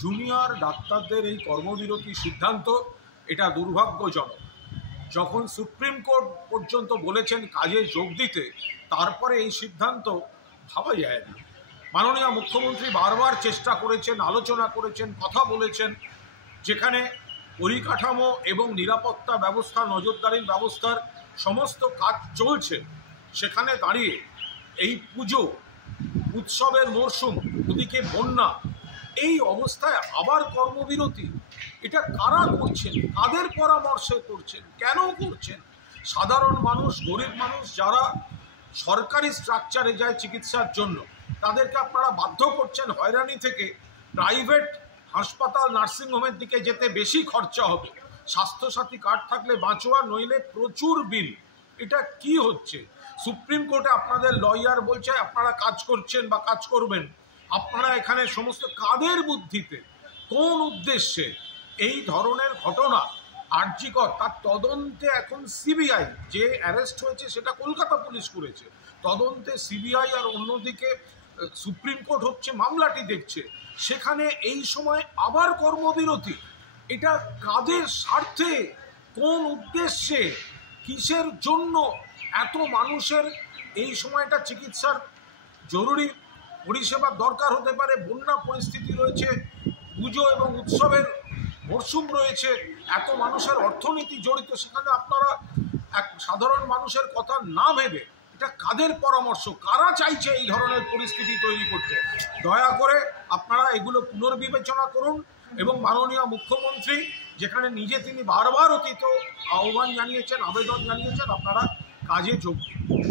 Junior ডাক্তারদের এই কর্মবিরতি সিদ্ধান্ত এটা দুর্ভাগ্যজনক। যখন সুপ্রিম কোর্ট পর্যন্ত বলেছেন কাজে যোগ দিতে, তারপরে এই সিদ্ধান্ত ভাবা যায় না। মাননীয় মুখ্যমন্ত্রী বারবার চেষ্টা করেছেন, আলোচনা করেছেন, কথা বলেছেন, যেখানে পরিকাঠামো এবং নিরাপত্তা ব্যবস্থা, নজরদারির ব্যবস্থার সমস্ত কাজ চলছে, সেখানে দাঁড়িয়ে এই পুজো উৎসবের মরশুম, ওদিকে বন্যা, এই অবস্থায় আবার কর্মবিরতি, এটা কারা করছেন, কাদের পরামর্শে করছেন, কেন করছেন? সাধারণ মানুষ, গরিব মানুষ যারা সরকারি স্ট্রাকচারে যায় চিকিৎসার জন্য, তাদেরকে আপনারা বাধ্য করছেন হয়রানি থেকে প্রাইভেট হাসপাতাল, নার্সিংহোমের দিকে যেতে। বেশি খরচা হবে, স্বাস্থ্যসাথী কার্ড থাকলে বাঁচোয়া, নইলে প্রচুর বিল। এটা কি হচ্ছে? সুপ্রিম কোর্টে আপনাদের লয়ার বলছে আপনারা কাজ করছেন বা কাজ করবেন। আপনারা এখানে সমস্ত কাদের বুদ্ধিতে, কোন উদ্দেশ্যে এই ধরনের ঘটনা? আরজি কর, তার তদন্তে এখন সিবিআই, যে অ্যারেস্ট হয়েছে সেটা কলকাতা পুলিশ করেছে, তদন্তে সিবিআই, আর অন্যদিকে সুপ্রিম কোর্ট হচ্ছে মামলাটি দেখছে। সেখানে এই সময় আবার কর্মবিরতি, এটা কাদের স্বার্থে, কোন উদ্দেশ্যে, কিসের জন্য? এত মানুষের এই সময়টা চিকিৎসার জরুরি পরিষেবার দরকার হতে পারে, বন্যা পরিস্থিতি রয়েছে, পুজো এবং উৎসবের মরশুম রয়েছে, এত মানুষের অর্থনীতি জড়িত, সেখানে আপনারা এক সাধারণ মানুষের কথা না ভেবে, এটা কাদের পরামর্শ, কারা চাইছে এই ধরনের পরিস্থিতি তৈরি করতে? দয়া করে আপনারা এগুলো পুনর্বিবেচনা করুন এবং মাননীয় মুখ্যমন্ত্রী যেখানে নিজে তিনি বারবার অতীত আহ্বান জানিয়েছেন, আবেদন জানিয়েছেন, আপনারা কাজে যোগ দিন।